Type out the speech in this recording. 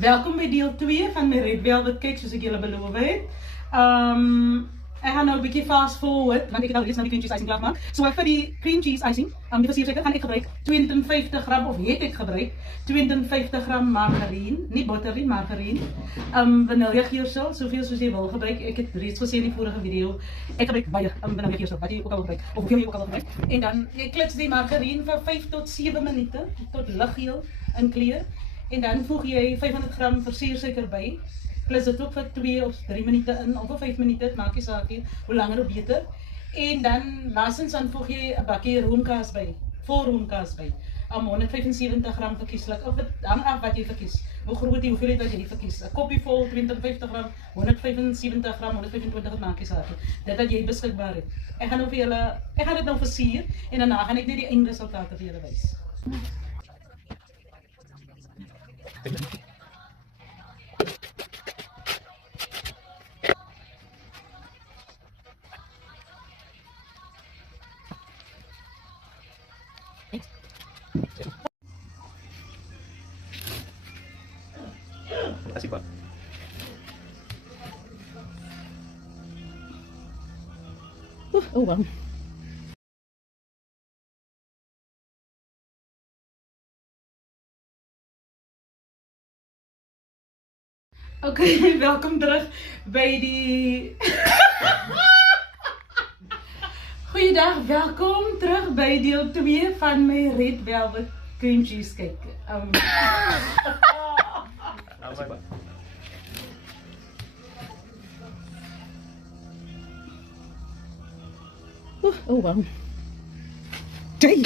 Welkom bij deel 2 van mijn Red Velvet Cake, zoals ik jullie beloofd heb. Ik ga nou een beetje fast forward, want ik heb al reeds naar die cream cheese icing klaargemaakt. Zo voor die cream cheese icing, die versiersuiker, ga ik gebruiken 52 gram, of heet ik gebruik, 52 gram margarine, niet boter, margarine. Vanillegiersel, zoveel zoals je wil gebruiken. Ik heb reeds gezien in de vorige video. Ik gebruik baie vanillegiersel, wat je ook al gebruikt, of hoeveel je ook al gebruikt. En dan, je klets die margarine voor 5 tot 7 minuten, tot lichtgeel en kleur. En dan voeg je 500 gram versiersuiker bij. Plus het ook voor 2 of 3 minuten in, of voor 5 minuten, het maakt je zaak, hoe langer hoe beter. En dan, laatstens, dan voeg je een bakje roomkaas bij, vol roomkaas bij. 175 gram verkieslijk, of het hangt af wat je verkiest. Hoe groot die hoeveelheid dat je verkiest. Een kopje vol, 250 gram, 175 gram, 125, het maakt je zaak. Dat jij beschikbaar hebt. Ik ga het nou versieren en daarna ga ik die eindresultaten voor jullie wijzen. Así va. Oh wow. Oké, welkom terug bij die... Goeiedag, welkom terug bij deel 2 van mijn Red Velvet Cream Cheesecake. Así va. Oh wow. Jay.